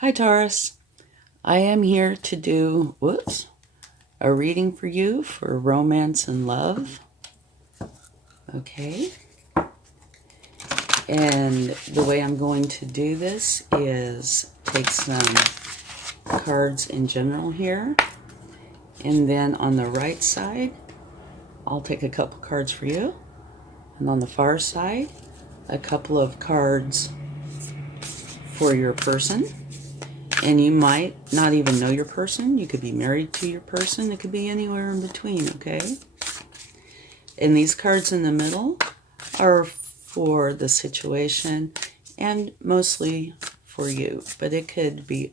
Hi, Taurus. I am here to do, a reading for you for romance and love. Okay. And the way I'm going to do this is take some cards in general here. And then on the right side, I'll take a couple cards for you. And on the far side, a couple of cards for your person. And you might not even know your person. You could be married to your person. It could be anywhere in between, okay? And these cards in the middle are for the situation and mostly for you. But it could be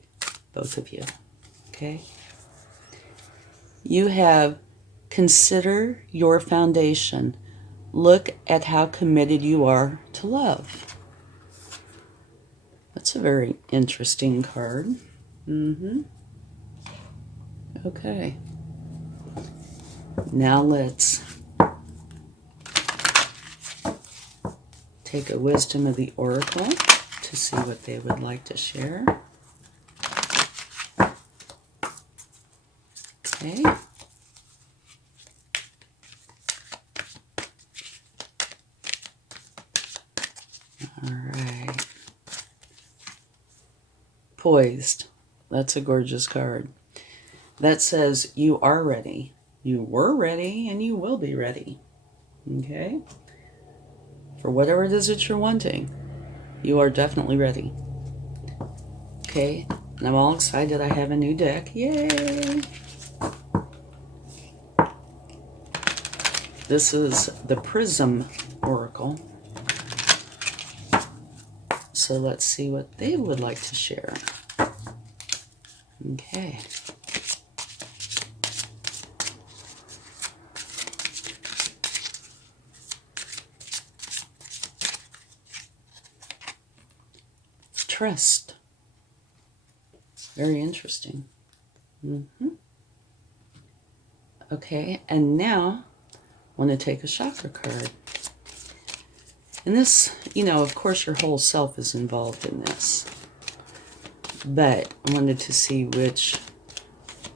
both of you, okay? You have consider your foundation. Look at how committed you are to love. That's a very interesting card. Okay. Now let's take a wisdom of the oracle to see what they would like to share. Okay. All right. Poised. That's a gorgeous card. That says you are ready. You were ready and you will be ready. Okay? For whatever it is that you're wanting, you are definitely ready. Okay? And I'm all excited. I have a new deck. Yay! This is the Prism Oracle. So let's see what they would like to share. Okay. Trust. Very interesting. Okay, and now I want to take a chakra card. And this, of course your whole self is involved in this. But I wanted to see which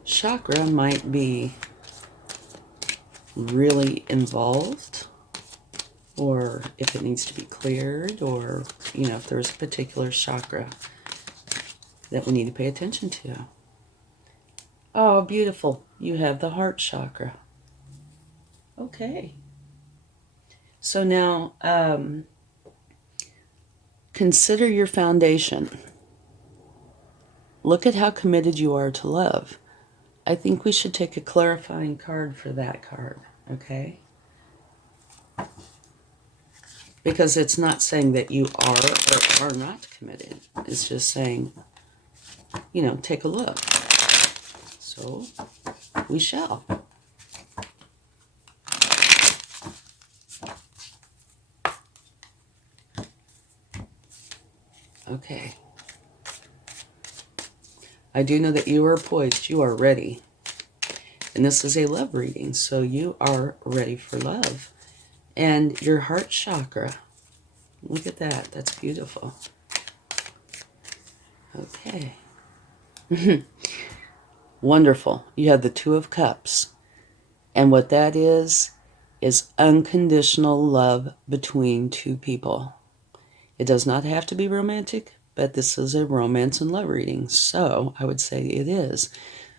chakra might be really involved, or if it needs to be cleared, or, if there's a particular chakra that we need to pay attention to. Oh, beautiful. You have the heart chakra. Okay. So now, consider your foundation. Look at how committed you are to love. I think we should take a clarifying card for that card, okay? Because it's not saying that you are or are not committed. It's just saying, take a look. So, we shall. Okay. I do know that you are poised. You are ready. And this is a love reading, so you are ready for love. And your heart chakra. Look at that. That's beautiful. Okay. Wonderful. You have the Two of Cups. And what that is unconditional love between two people. It does not have to be romantic, but this is a romance and love reading, so I would say it is.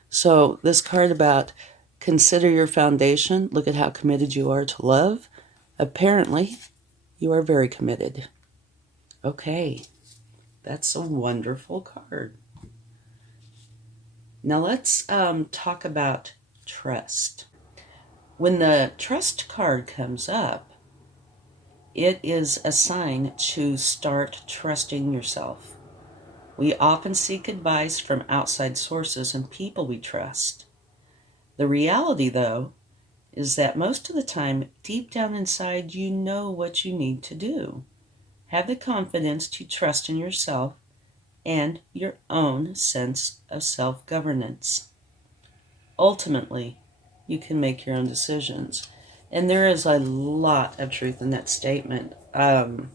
So this card about consider your foundation, look at how committed you are to love. Apparently, you are very committed. Okay, that's a wonderful card. Now let's talk about trust. When the trust card comes up, it is a sign to start trusting yourself. We often seek advice from outside sources and people we trust. The reality, though, is that most of the time, deep down inside, you know what you need to do. Have the confidence to trust in yourself and your own sense of self-governance. Ultimately, you can make your own decisions. And there is a lot of truth in that statement. I've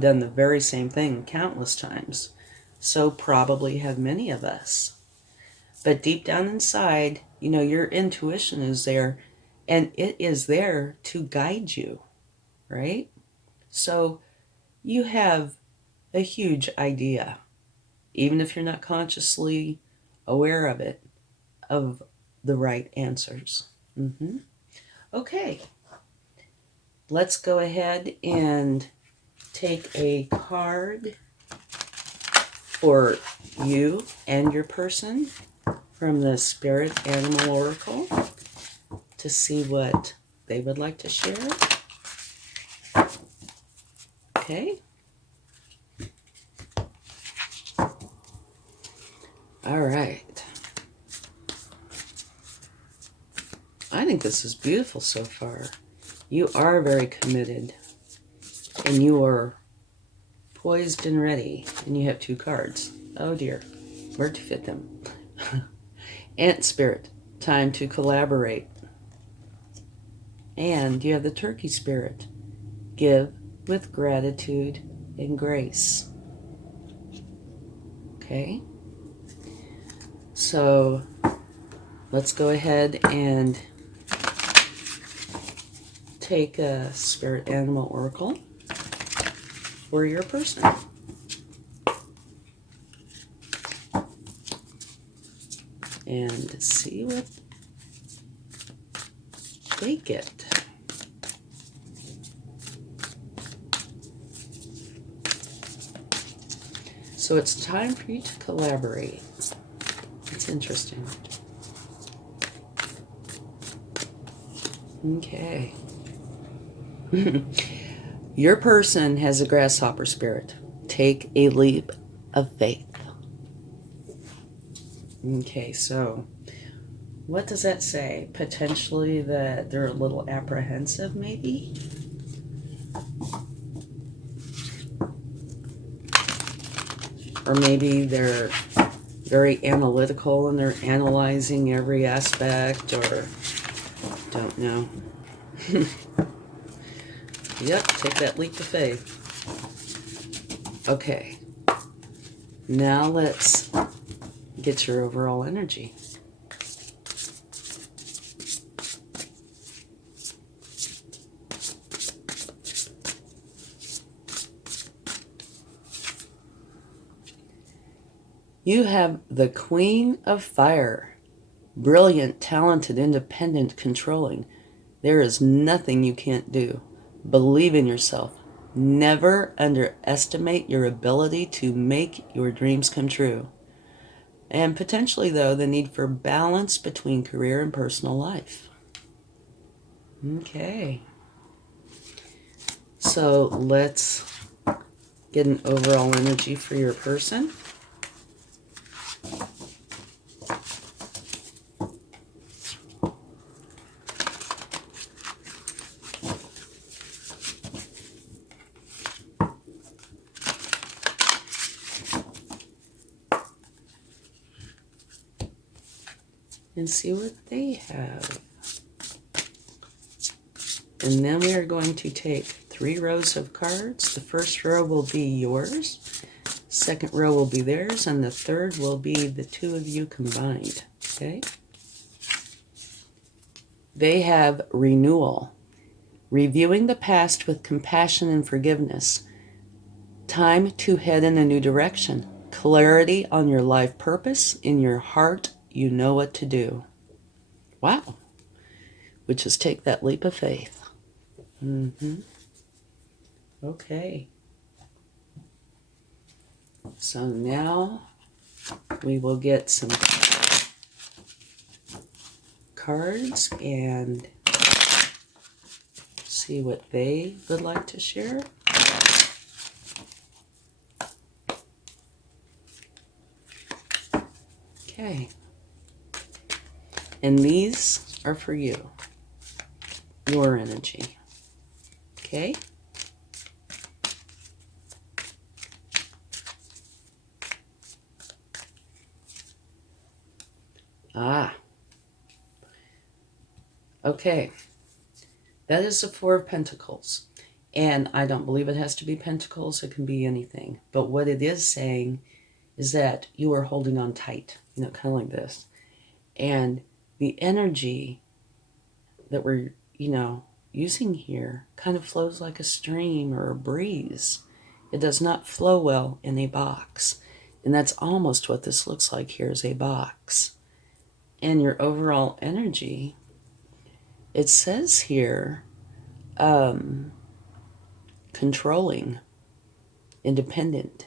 done the very same thing countless times. So probably have many of us. But deep down inside, you know, your intuition is there, and it is there to guide you, right? So you have a huge idea, even if you're not consciously aware of it, of the right answers. Okay, let's go ahead and take a card for you and your person from the Spirit Animal Oracle to see what they would like to share. Okay. All right. I think this is beautiful so far. You are very committed, and you are poised and ready, and you have 2 cards. Oh dear, where to fit them? Ant Spirit, time to collaborate. And you have the Turkey Spirit, give with gratitude and grace. Okay, so let's go ahead and take a Spirit Animal Oracle for your person. And see what they get. So it's time for you to collaborate. It's interesting. Okay. Your person has a grasshopper spirit. Take a leap of faith. Okay, so what does that say? Potentially that they're a little apprehensive, maybe? Or maybe they're very analytical and they're analyzing every aspect, or don't know. Yep, take that leap of faith. Okay, now let's get your overall energy. You have the Queen of Fire. Brilliant, talented, independent, controlling. There is nothing you can't do. Believe in yourself. Never underestimate your ability to make your dreams come true. And potentially, though, the need for balance between career and personal life. Okay. So let's get an overall energy for your person. And see what they have. And then we are going to take 3 rows of cards. The first row will be yours, second row will be theirs, and the third will be the 2 of you combined. Okay? They have renewal, reviewing the past with compassion and forgiveness, time to head in a new direction, clarity on your life purpose, in your heart you know what to do. Wow. Which is take that leap of faith. Okay. So now we will get some cards and see what they would like to share. Okay. And these are for you. Your energy. Okay? Okay. That is the 4 of Pentacles. And I don't believe it has to be pentacles. It can be anything. But what it is saying is that you are holding on tight, kind of like this. And the energy that we're, using here kind of flows like a stream or a breeze. It does not flow well in a box. And that's almost what this looks like here, is a box. And your overall energy, it says here, controlling, independent,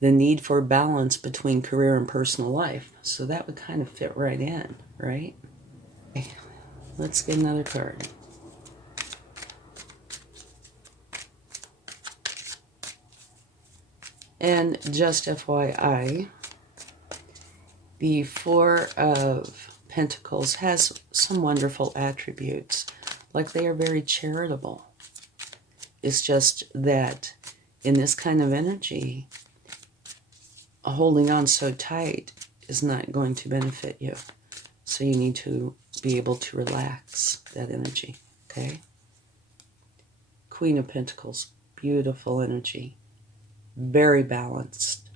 the need for balance between career and personal life. So that would kind of fit right in, right? Okay, let's get another card. And just FYI, the Four of Pentacles has some wonderful attributes, like they are very charitable. It's just that in this kind of energy, holding on so tight is not going to benefit you. So you need to be able to relax that energy, okay? Queen of Pentacles, beautiful energy, very balanced.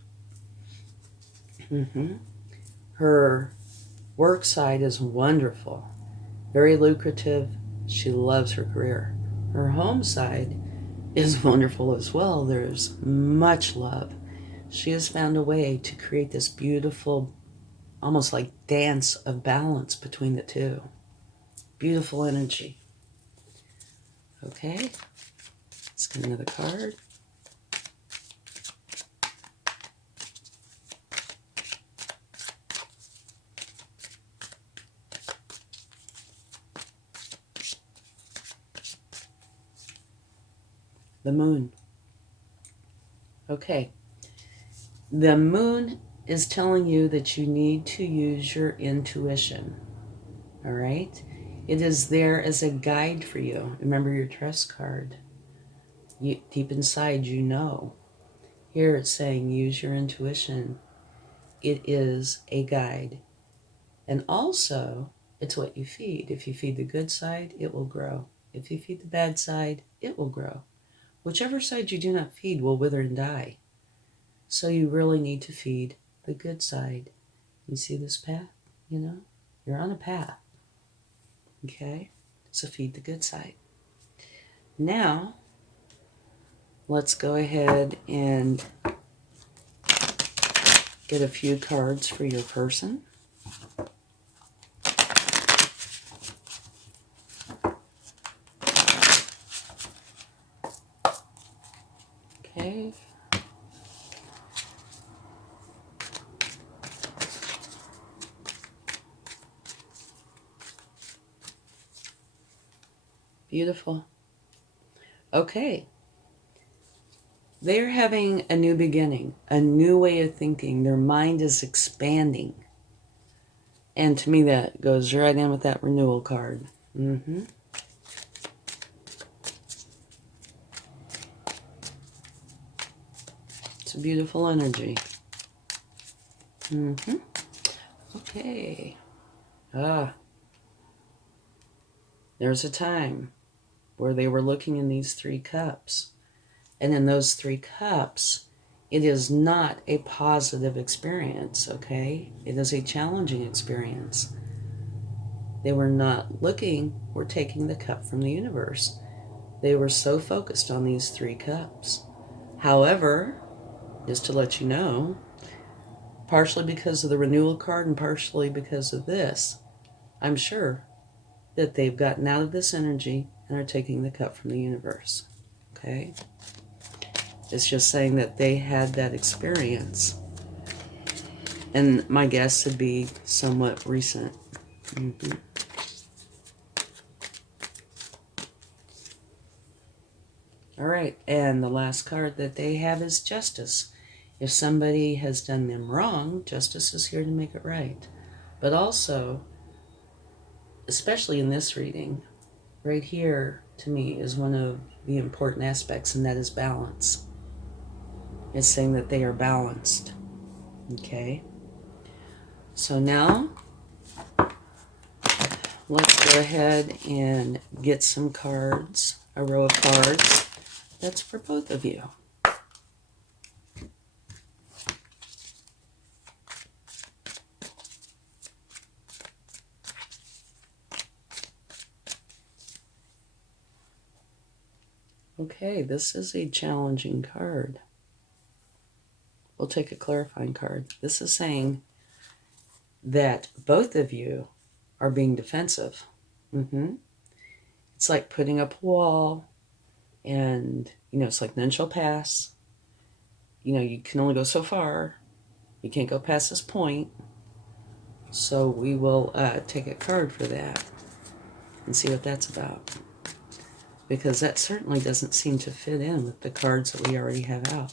Her work side is wonderful, very lucrative. She loves her career. Her home side is wonderful as well. There's much love. She has found a way to create this beautiful, almost like dance of balance between the two. Beautiful energy. Okay, let's get another card. The Moon. Okay. The Moon is telling you that you need to use your intuition. All right? It is there as a guide for you. Remember your trust card. Deep inside, you know. Here it's saying use your intuition. It is a guide. And also, it's what you feed. If you feed the good side, it will grow. If you feed the bad side, it will grow. Whichever side you do not feed will wither and die. So you really need to feed the good side. You see this path? You're on a path. Okay? So feed the good side. Now, let's go ahead and get a few cards for your person. Okay. Beautiful. Okay. They're having a new beginning, a new way of thinking. Their mind is expanding. And to me, that goes right in with that renewal card. It's a beautiful energy. Okay. There's a time where they were looking in these 3 cups. And in those 3 cups, it is not a positive experience, okay? It is a challenging experience. They were not looking or taking the cup from the universe. They were so focused on these 3 cups. However, just to let you know, partially because of the renewal card and partially because of this, I'm sure that they've gotten out of this energy and are taking the cup from the universe, okay? It's just saying that they had that experience. And my guess would be somewhat recent. All right, and the last card that they have is Justice. If somebody has done them wrong, Justice is here to make it right. But also, especially in this reading, right here, to me, is one of the important aspects, and that is balance. It's saying that they are balanced. Okay? So now, let's go ahead and get some cards, a row of cards. That's for both of you. Okay, this is a challenging card. We'll take a clarifying card. This is saying that both of you are being defensive. It's like putting up a wall, and, it's like none shall pass. You can only go so far. You can't go past this point. So we will take a card for that and see what that's about. Because that certainly doesn't seem to fit in with the cards that we already have out.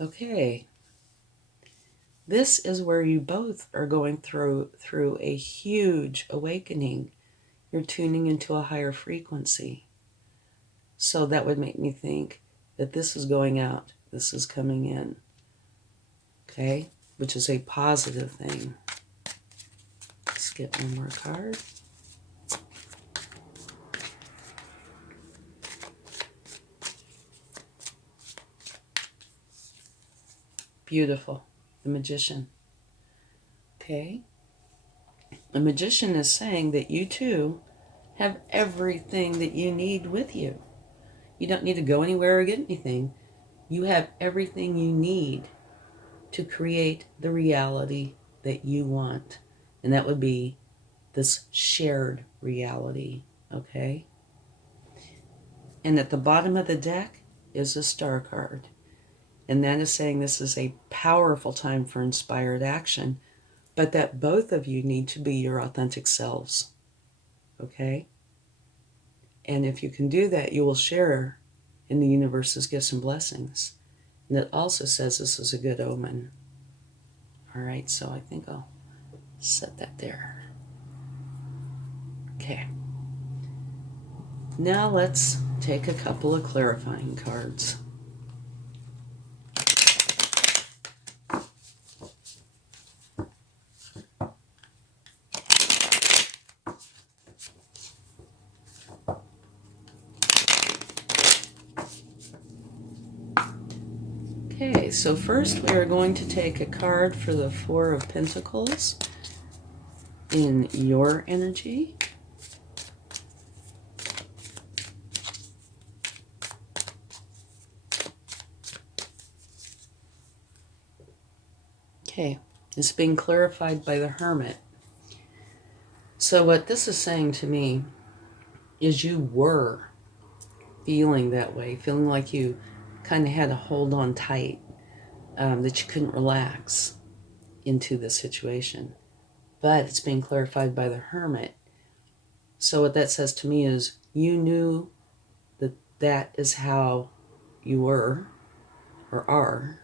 Okay. This is where you both are going through a huge awakening. You're tuning into a higher frequency. So that would make me think that this is going out, this is coming in. Okay? Which is a positive thing. Let's get one more card. Beautiful. The Magician. Okay? The Magician is saying that you two have everything that you need with you. You don't need to go anywhere or get anything. You have everything you need to create the reality that you want. And that would be this shared reality. Okay? And at the bottom of the deck is a star card. And that is saying this is a powerful time for inspired action, but that both of you need to be your authentic selves. Okay? And if you can do that, you will share in the universe's gifts and blessings. And it also says this is a good omen. All right, so I think I'll set that there. Okay. Now let's take a couple of clarifying cards. Okay, so first we are going to take a card for the Four of Pentacles in your energy. Okay, it's being clarified by the Hermit. So what this is saying to me is you were feeling that way, feeling like you kind of had to hold on tight, that you couldn't relax into the situation. But it's being clarified by the Hermit. So what that says to me is you knew that that is how you were or are.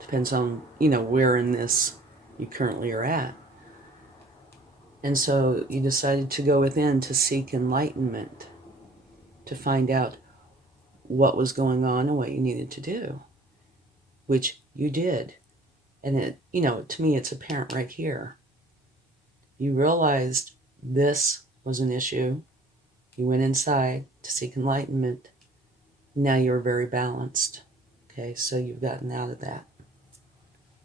Depends on, where in this you currently are at. And so you decided to go within to seek enlightenment, to find out what was going on and what you needed to do, which you did. And it, to me, it's apparent right here. You realized this was an issue. You went inside to seek enlightenment. Now you're very balanced. Okay, so you've gotten out of that.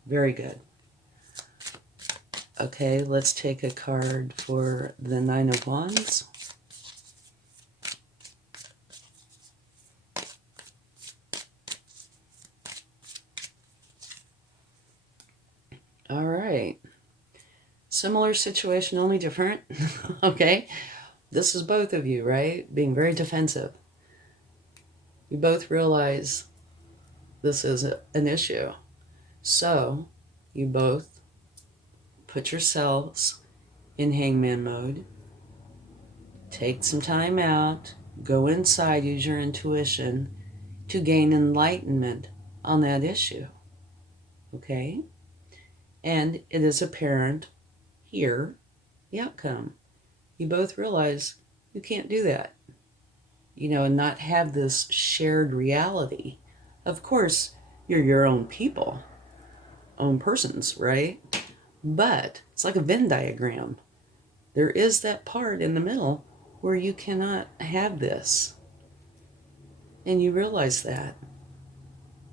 Very good. Okay, let's take a card for the Nine of Wands. All right. Similar situation, only different. Okay. This is both of you, right? Being very defensive. You both realize this is an issue. So you both put yourselves in hangman mode. Take some time out. Go inside, use your intuition to gain enlightenment on that issue. Okay? And it is apparent here, the outcome. You both realize you can't do that, and not have this shared reality. Of course, you're your own people, own persons, right? But it's like a Venn diagram. There is that part in the middle where you cannot have this. And you realize that.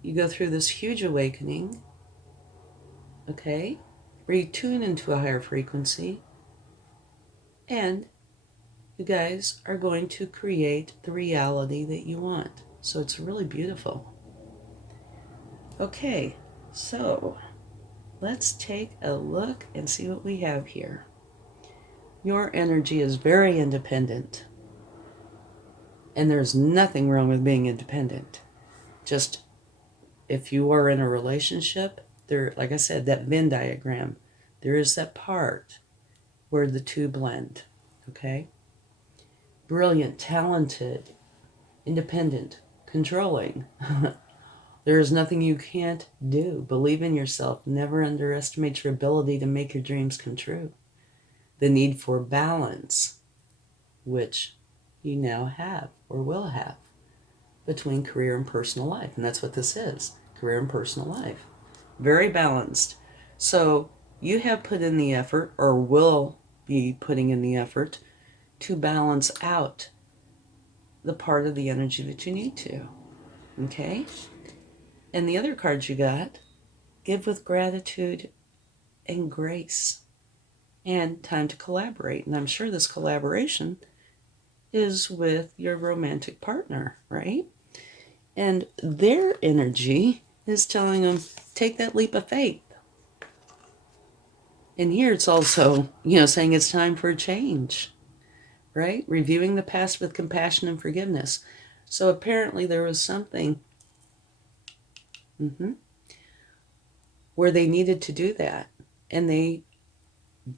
You go through this huge awakening, okay? where you tune into a higher frequency, and you guys are going to create the reality that you want. So it's really beautiful. Okay, so let's take a look and see what we have here. Your energy is very independent. And there's nothing wrong with being independent. Just if you are in a relationship, there, like I said, that Venn diagram, there is that part where the two blend. Okay? Brilliant, talented, independent, controlling. There is nothing you can't do. Believe in yourself. Never underestimate your ability to make your dreams come true. The need for balance, which you now have or will have, between career and personal life. And that's what this is, career and personal life. Very balanced. So you have put in the effort, or will be putting in the effort, to balance out the part of the energy that you need to. Okay? And the other cards you got, give with gratitude and grace, and time to collaborate. And I'm sure this collaboration is with your romantic partner, right? And their energy is telling them, take that leap of faith. And here it's also, saying it's time for a change, right? Reviewing the past with compassion and forgiveness. So apparently there was something where they needed to do that. And they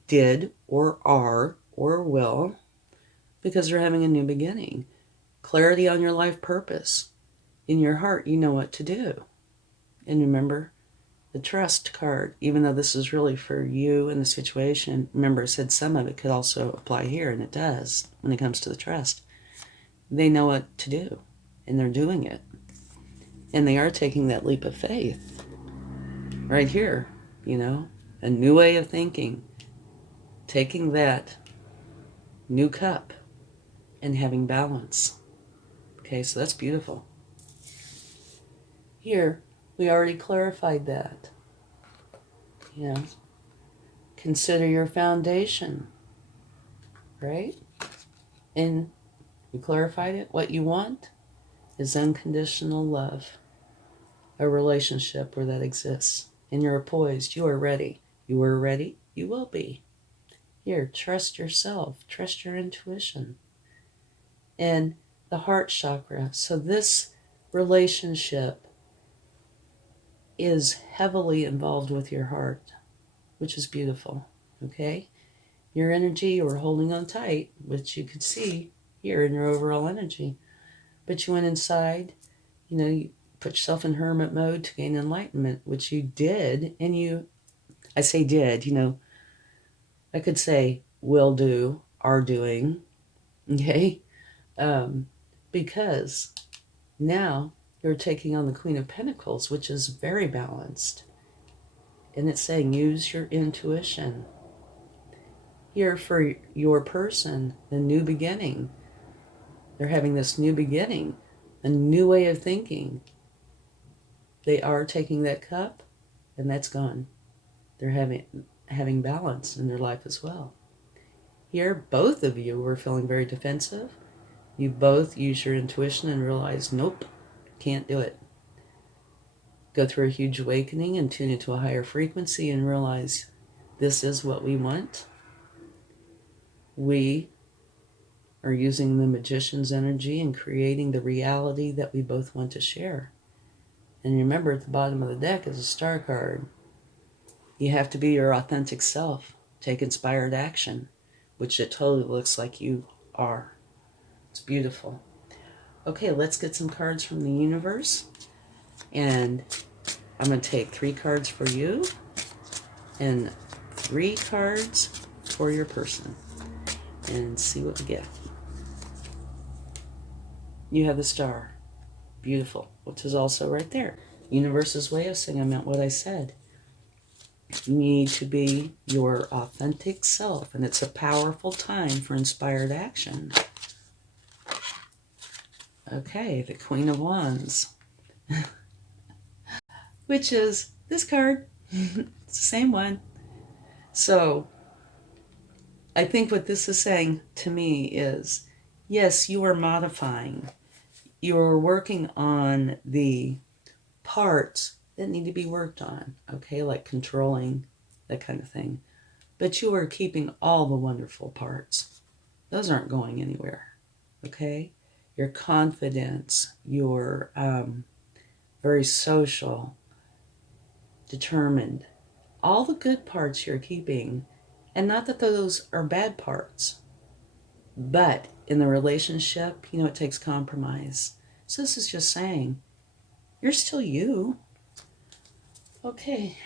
did, or are, or will, because they're having a new beginning. Clarity on your life purpose. In your heart, you know what to do. And remember, the trust card, even though this is really for you and the situation, remember I said some of it could also apply here, and it does when it comes to the trust. They know what to do, and they're doing it. And they are taking that leap of faith right here, a new way of thinking, taking that new cup and having balance. Okay, so that's beautiful. Here, we already clarified that. Consider your foundation, right? And we clarified it. What you want is unconditional love, a relationship where that exists. And you're poised. You are ready. You are ready. You will be. Here, trust yourself. Trust your intuition. And the heart chakra. So this relationship is heavily involved with your heart, which is beautiful, okay? Your energy, you were holding on tight, which you could see here in your overall energy. But you went inside, you put yourself in hermit mode to gain enlightenment, which you did, and I say did, I could say will do, are doing, okay? Because now you're taking on the Queen of Pentacles, which is very balanced. And it's saying use your intuition. Here for your person, the new beginning. They're having this new beginning, a new way of thinking. They are taking that cup, and that's gone. They're having balance in their life as well. Here, both of you were feeling very defensive. You both use your intuition and realize, nope, can't do it. Go through a huge awakening and tune into a higher frequency and realize this is what we want. We are using the magician's energy and creating the reality that we both want to share. And remember, at the bottom of the deck is a star card. You have to be your authentic self. Take inspired action, which it totally looks like you are. It's beautiful. Okay, let's get some cards from the universe. And I'm going to take 3 cards for you and 3 cards for your person. And see what we get. You have the star. Beautiful. Which is also right there. Universe's way of saying I meant what I said. You need to be your authentic self. And it's a powerful time for inspired action. Okay, the Queen of Wands. Which is this card. It's the same one. So I think what this is saying to me is, yes, you are modifying. You are working on the parts that need to be worked on, okay, like controlling, that kind of thing. But you are keeping all the wonderful parts. Those aren't going anywhere, okay? Your confidence, your very social, determined, all the good parts you're keeping. And not that those are bad parts, but in the relationship, it takes compromise. So this is just saying, you're still you. Okay,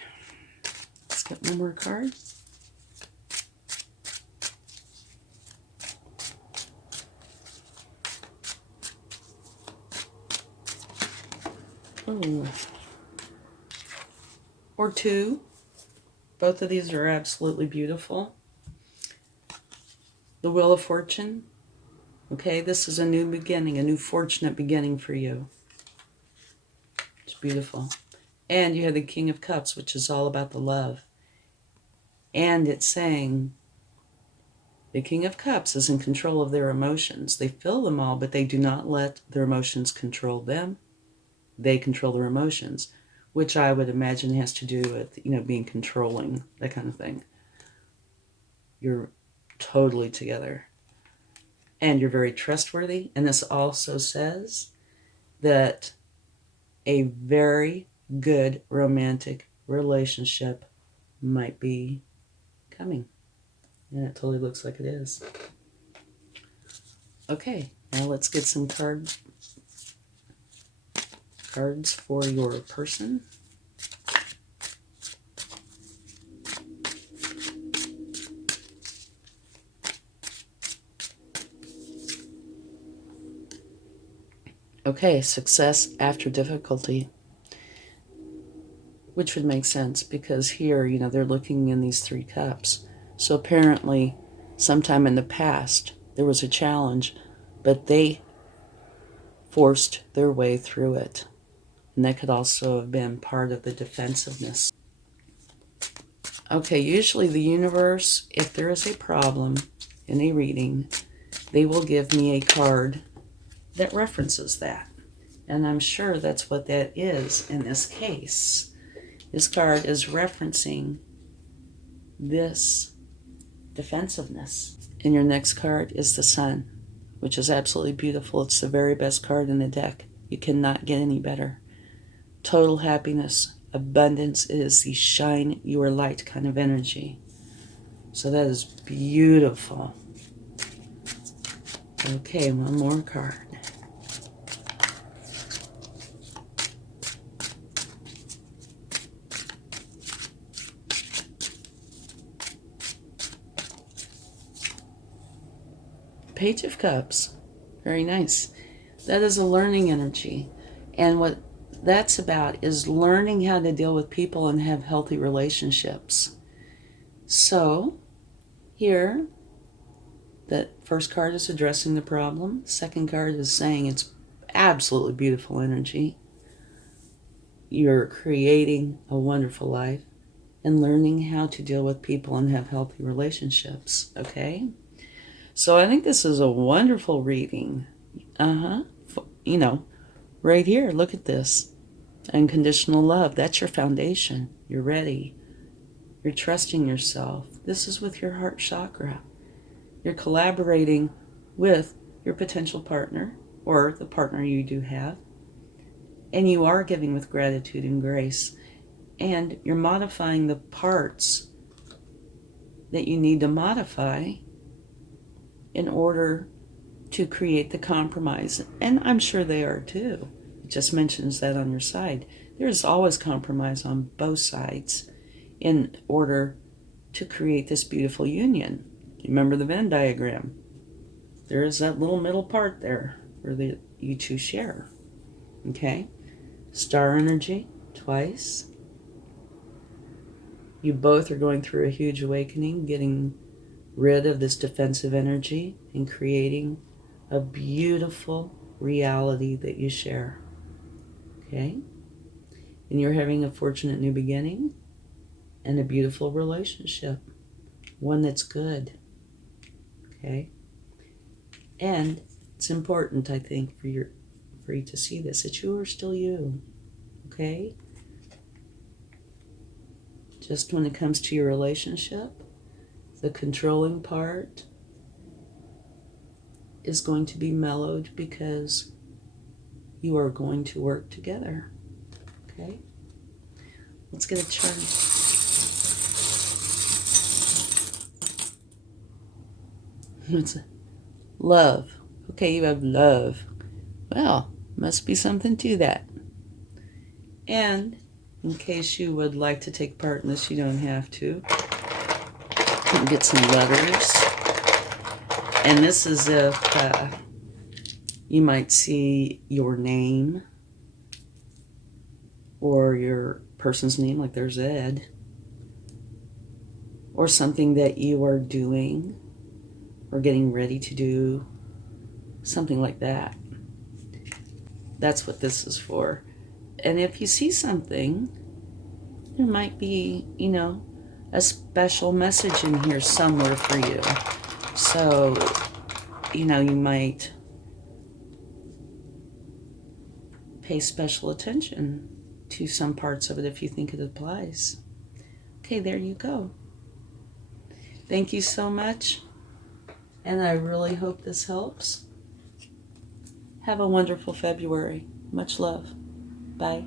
let's get one more card. Ooh. Or two. Both of these are absolutely beautiful. The Wheel of Fortune. Okay, this is a new beginning, a new fortunate beginning for you. It's beautiful. And you have the King of Cups, which is all about the love. And it's saying the King of Cups is in control of their emotions. They feel them all, but they do not let their emotions control them. They control their emotions, which I would imagine has to do with, being controlling, that kind of thing. You're totally together. And you're very trustworthy. And this also says that a very good romantic relationship might be coming. And it totally looks like it is. Okay, now let's get some cards for your person. Okay, success after difficulty, which would make sense because here, they're looking in these 3 cups. So apparently, sometime in the past, there was a challenge, but they forced their way through it. And that could also have been part of the defensiveness. Okay, usually the universe, if there is a problem in a reading, they will give me a card that references that. And I'm sure that's what that is in this case. This card is referencing this defensiveness. And your next card is the Sun, which is absolutely beautiful. It's the very best card in the deck. You cannot get any better. Total happiness, abundance. It is the shine your light kind of energy. So that is beautiful. Okay, one more card. Page of Cups. Very nice. That is a learning energy. And what that's about is learning how to deal with people and have healthy relationships. So, here, the first card is addressing the problem. Second card is saying it's absolutely beautiful energy. You're creating a wonderful life and learning how to deal with people and have healthy relationships. Okay? So I think this is a wonderful reading. Right here, look at this. Unconditional love, that's your foundation. You're ready. You're trusting yourself. This is with your heart chakra. You're collaborating with your potential partner or the partner you do have. And you are giving with gratitude and grace. And you're modifying the parts that you need to modify in order to create the compromise. And I'm sure they are too. It just mentions that on your side. There's always compromise on both sides in order to create this beautiful union. Remember the Venn diagram? There is that little middle part there where you two share. Okay? Star energy, twice. You both are going through a huge awakening, getting rid of this defensive energy and creating a beautiful reality that you share. Okay? And you're having a fortunate new beginning and a beautiful relationship. one that's good. Okay? And it's important, I think, for you to see this, that you are still you. Okay? Just when it comes to your relationship, the controlling part is going to be mellowed because you are going to work together. Okay? Let's get a chart. It's love. Okay, you have love. Well, must be something to that. And in case you would like to take part in this, you don't have to. You can get some letters. And this is if you might see your name or your person's name, like there's Ed, or something that you are doing or getting ready to do, something like that. That's what this is for. And if you see something, there might be, a special message in here somewhere for you. So, you might pay special attention to some parts of it if you think it applies. Okay, there you go. Thank you so much. And I really hope this helps. Have a wonderful February. Much love. Bye.